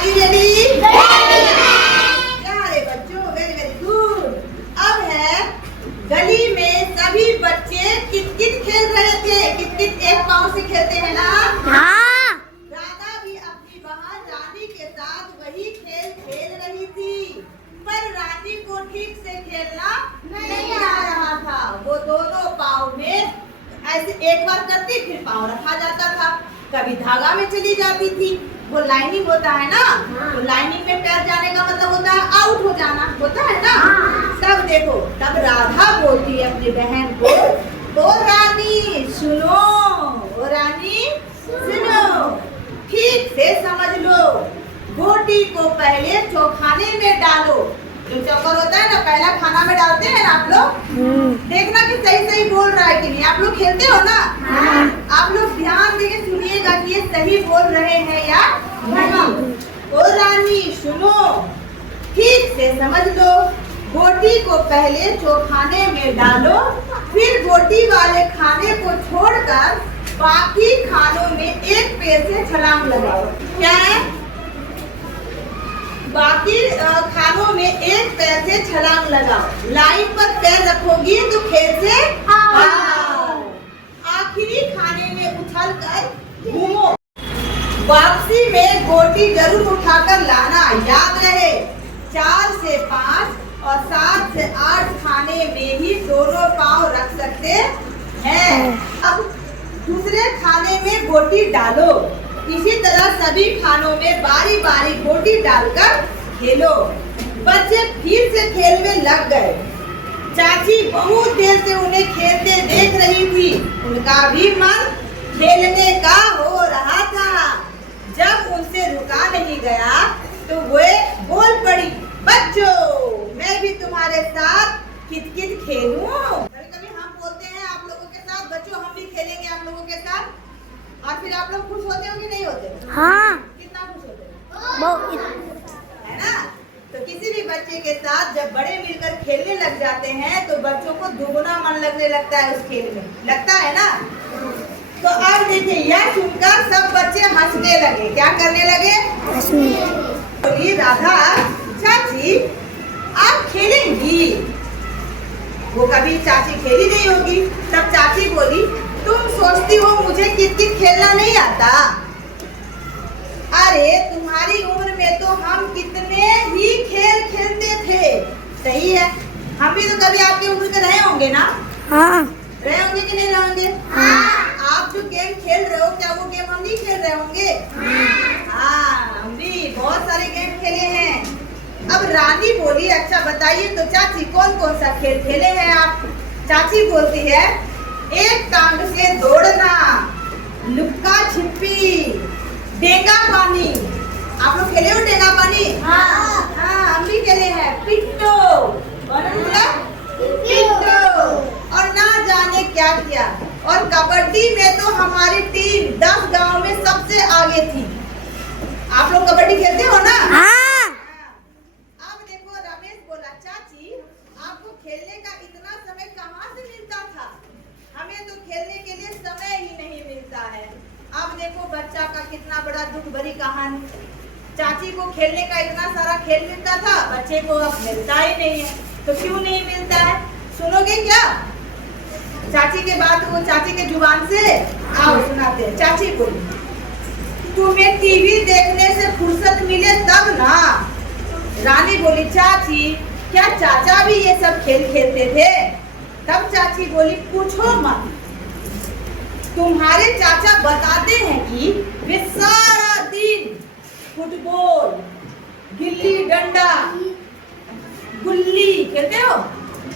Ready? बच्चों very very good. अब है गली में सभी बच्चे कित-कित खेल रहे थे। कित-कित एक पाँव से खेलते हैं ना? हाँ। राधा भी अपनी बहन रानी के साथ वही खेल खेल रही थी, पर रानी को ठीक से खेलना नहीं आ रहा था। वो दोनों पाँव में ऐसे एक बार करती, फिर पाँव रखा जाता था, कभी धागा में चली जाती थी। वो लाइनिंग होता है ना, तो लाइनिंग में पैर जाने का मतलब होता है आउट हो जाना, होता है ना। तब देखो, तब राधा बोलती है अपनी बहन को, ओ रानी सुनो, ओ रानी सुनो, ठीक से समझ लो, गोटी को पहले चौखाने में डालो। जो चौकर होता है ना, पहला खाना में डालते हैं ना आप लोग। देखना कि सही सही बोल रहा है कि नहीं। आप लोग खेलते हो ना, आप लोग ध्यान देके सुनिएगा कि ये सही बोल रहे हैं या नहीं। ओ रानी सुनो, ठीक से समझ लो, गोटी को पहले चौखाने में डालो, फिर गोटी वाले खाने को छोड़कर बाकी खानों में एक पैर से छलांग लगाओ। क्या है? बाकी खानों में एक पैर से छलांग लगाओ। लाइन पर पैर रखोगी तो खेल से आखिरी खाने में उछलकर घूमो। वापसी में गोटी जरूर उठाकर लाना। याद रहे, 4 से 5 और 7 से 8 खाने में ही दोनों पांव रख सकते हैं। अब दूसरे खाने में गोटी डालो। इसी तरह सभी खानों में बारी बारी गोटी डालकर खेलो। बच्चे फिर से खेल में लग गए। चाची बहुत देर से उन्हें खेलते देख रही थी। उनका भी मन खेलने का हो रहा था। जब उनसे रुका नहीं गया तो वे बोल पड़ी, बच्चों मैं भी तुम्हारे साथ कित-कित खेलूं। कभी-कभी हम बोलते हैं आप लोगों के साथ, बच्चों हम भी खेलेंगे आप लोगों के साथ, और फिर आप लोग खुश होते हो कि नहीं होते? हाँ। कितना खुश होते हो? है ना? तो किसी भी बच्चे के साथ जब बड़े मिलकर खेलने लग जाते हैं तो बच्चों को दुगना मन लगने लगता है उस खेल में, लगता है ना। तो अब देखिए, यह सुनकर सब बच्चे हंसने लगे। क्या करने लगे? बोली राधा, चाची आप खेलेंगी? वो कभी चाची खेली नहीं होगी। तब चाची बोली, तुम सोचती हो मुझे कित-कित खेलना नहीं आता? अरे तुम्हारी उम्र में तो हम कितने ही खेल खेलते थे। सही है, हम भी तो कभी आपकी उम्र के रहे होंगे ना। हाँ। रहे होंगे कि नहीं रहे होंगे? हाँ। आप जो गेम खेल रहे हो, क्या वो गेम हम नहीं खेल रहे होंगे? हाँ, हम भी बहुत सारे गेम खेले हैं। अब रानी बोली, अच्छा बताइए तो चाची कौन कौन सा खेल खेले हैं आप? चाची बोलती है, एक टांग से दौड़ना, लुक्का छिपी, डेंगा पानी। आप लोग खेले हो डेंगा पानी? हाँ, हम भी खेले हैं। पिट्टो, पिट्टो, और ना जाने क्या किया। और कबड्डी में तो हमारी टीम 10 गांव में सबसे आगे थी। आप लोग कबड्डी खेलते हो ना? हाँ। अब देखो, रमेश बोला, चाची आपको खेलने का इतना समय कहाँ से मिलता था? हमें तो खेलने के लिए समय ही नहीं मिलता है। अब देखो बच्चा का कितना बड़ा दुख भरी कहानी। चाची को खेलने का इतना सारा खेल मिलता था, बच्चे को अब मिलता ही नहीं है। तो क्यों नहीं मिलता है? सुनोगे क्या? चाची के बाद वो चाची के जुबान से आओ सुनाते हैं। चाची बोली, तुम्हें टीवी देखने से फुर्सत मिले तब ना। रानी बोली, चाची क्या चाचा भी ये सब खेल खेलते थे? तब चाची बोली, पूछो मत, तुम्हारे चाचा बताते हैं कि वे सारा दिन फुटबॉल, गिल्ली डंडा, गुल्ली खेलते हो,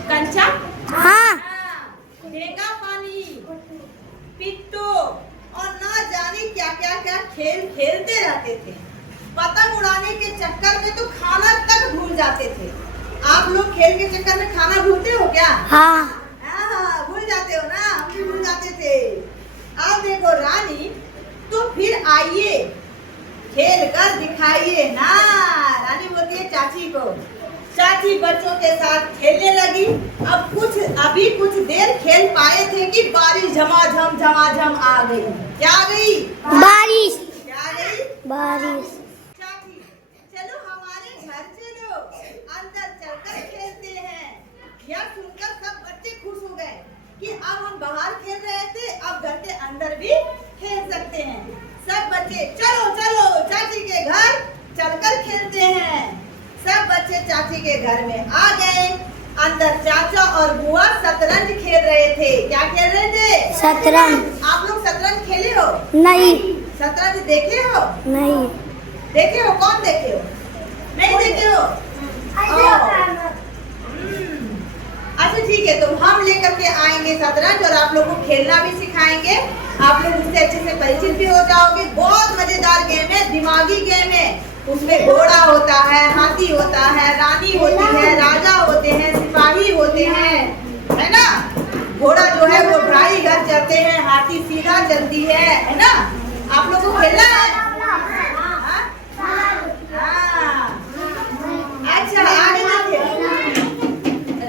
कंचा, हाँ। डेंगा पानी, पिट्टो और ना जाने क्या क्या क्या खेल खेलते रहते थे। पतंग उड़ाने के चक्कर में तो खाना तक भूल जाते थे। आप लोग खेल के चक्कर में खाना भूलते हो क्या? हाँ। भूल जाते हो ना, हम भी भूल जाते थे। अब देखो रानी, तो फिर आइए खेल कर दिखाइए ना। रानी बोलती है चाची को। चाची बच्चों के साथ खेलने लगी। अभी कुछ देर खेल पाए थे कि बारिश झमाझम आ गई। क्या आ गई? बारिश। क्या आ गई? बारिश। चाची के घर में आ गए। अंदर चाचा और बुआ शतरंज खेल रहे थे। क्या खेल रहे थे? शतरंज। आप लोग शतरंज खेले हो? नहीं। शतरंज देखे हो? नहीं। देखे हो? कौन देखे हो? नहीं देखे हो? अच्छा ठीक है, तो हम लेकर के आएंगे शतरंज और आप लोग को खेलना भी सिखाएंगे। आप लोग उससे अच्छे से परिचित भी हो जाओगे। बहुत मजेदार गेम है, दिमागी गेम है। उसमें घोड़ा होता है, हाथी होता है, रानी होती है, राजा होते हैं, सिपाही होते हैं, है ना। घोड़ा जो है वो ढाई घर चलते हैं, हाथी सीधा चलती है ना। आप लोग को खेलना है? अच्छा आगे देखिए।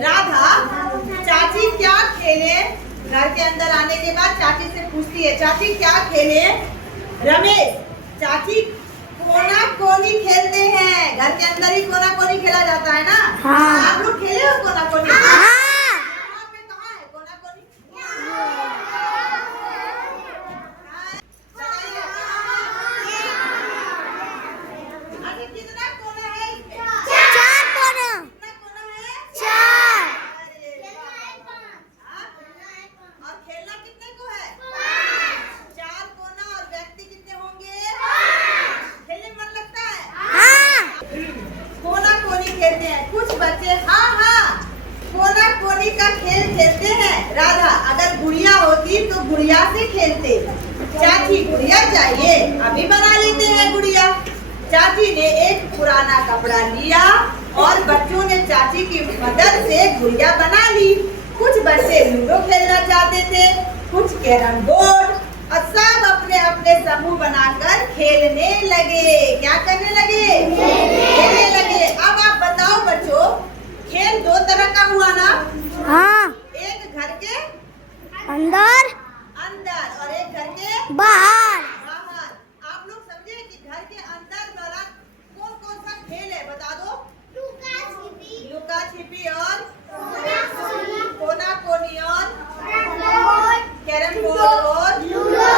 राधा चाची क्या खेले? घर के अंदर आने के बाद चाची से पूछती है, चाची क्या खेले? रमेश, चाची कोना कोनी खेलते हैं। घर के अंदर ही कोना कोनी खेला जाता है ना। हाँ। आप लोग खेले हो कोना कोनी? हाँ। कहाँ पे, कहाँ है कोना कोनी? अरे कितना कोना है इसमें? 4 कोना। कितना कोना है? 4। अरे हाँ? और खेलना कितने को है? 4 कोना। और व्यक्ति कितने होंगे? खेलने में मन लगता है? हाँ। कोना कोनी खेलते हैं कुछ बच्चे। हाँ हाँ, कोना कोनी का खेल खेलते हैं। राधा, अगर गुड़िया होती तो गुड़िया से खेलते। चाची गुड़िया चाहिए, अभी बना लेते हैं गुड़िया। चाची ने एक पुराना कपड़ा लिया और बच्चों ने चाची की मदद से गुड़िया बना ली। कुछ बच्चे लूडो खेलना चाहते थे, कुछ कैरम बोर्ड, और सब अपने अपने समूह बनाकर खेलने लगे। क्या करने लगे? खेलने लगे। अब आप बताओ बच्चों, खेल 2 तरह का हुआ ना। हाँ। एक घर के अंदर अंदर और एक घर के बाहर। बाहर। आप लोग समझे कि घर के अंदर वाला कौन कौन सा खेल है? बता दो। लुका छिपी और कोना कोनी और कैरम बोर्ड और लूडो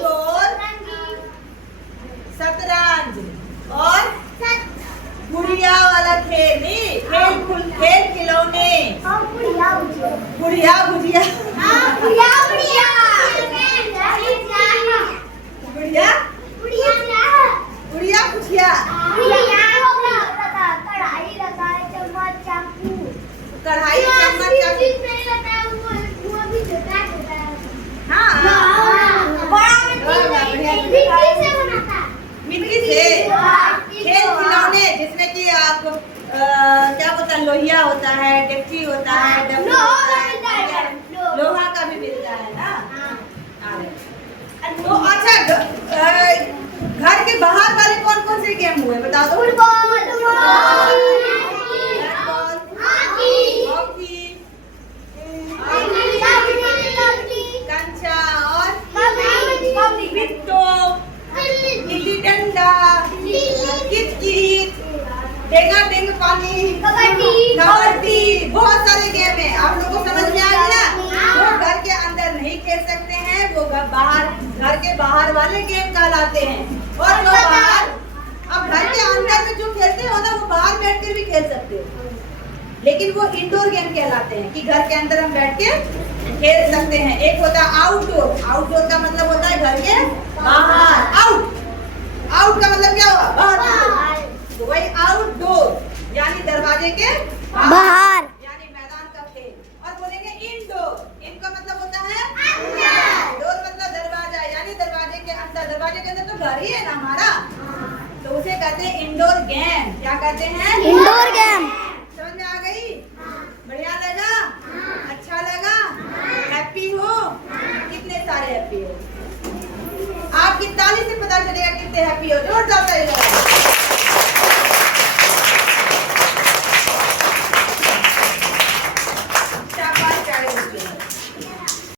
और शतरंज और गुड़िया वाला खेल। नहीं, खेल खिलौने, गुड़िया गुड़िया गुड़िया गुड़िया गुड़िया कढ़ाई चम्मच मिट्टी से खेल खिलौने, जिसमें कि आप क्या बोलता है, लोहिया होता है, डेक्ची होता है, डब्बू होता है, लोहा का भी मिलता है ना। तो अच्छा, घर के बाहर वाले कौन कौन से गेम हुए बता दो। कंचा और पिट्टो, गिल्ली डंडा, कित-कित, डेंगा-डेंग पानी, कबड्डी, बहुत सारे गेम है। आप लोगों को समझ में आ गया? वो घर के अंदर नहीं खेल सकते हैं, वो घर के बाहर वाले गेम कहलाते हैं। और जो बाहर, अब घर के अंदर में जो खेलते हो ना, वो बाहर बैठ कर भी खेल सकते हो, लेकिन वो इंडोर गेम कहलाते हैं कि घर के अंदर हम बैठ के खेल सकते हैं। एक होता है आउटडोर। आउटडोर का मतलब होता है घर के बाहर। आउट का मतलब क्या हुआ? बाहर। तो वही आउटडोर यानी दरवाजे के बाहर, यानी मैदान का खेल। और बोलेंगे इंडोर। इन का मतलब होता है अंदर। डोर मतलब दरवाजा, यानी दरवाजे के अंदर। दरवाजे के अंदर तो घर ही है ना हमारा, तो उसे कहते हैं इंडोर गेम। क्या कहते हैं? Indoor game. समझ में आ गई? बढ़िया लगा? अच्छा लगा? हैप्पी हो? कितने सारे हैप्पी हो? आपकी ताली से पता चलेगा कितने हैप्पी हो। जोरदार ताली लगाओ।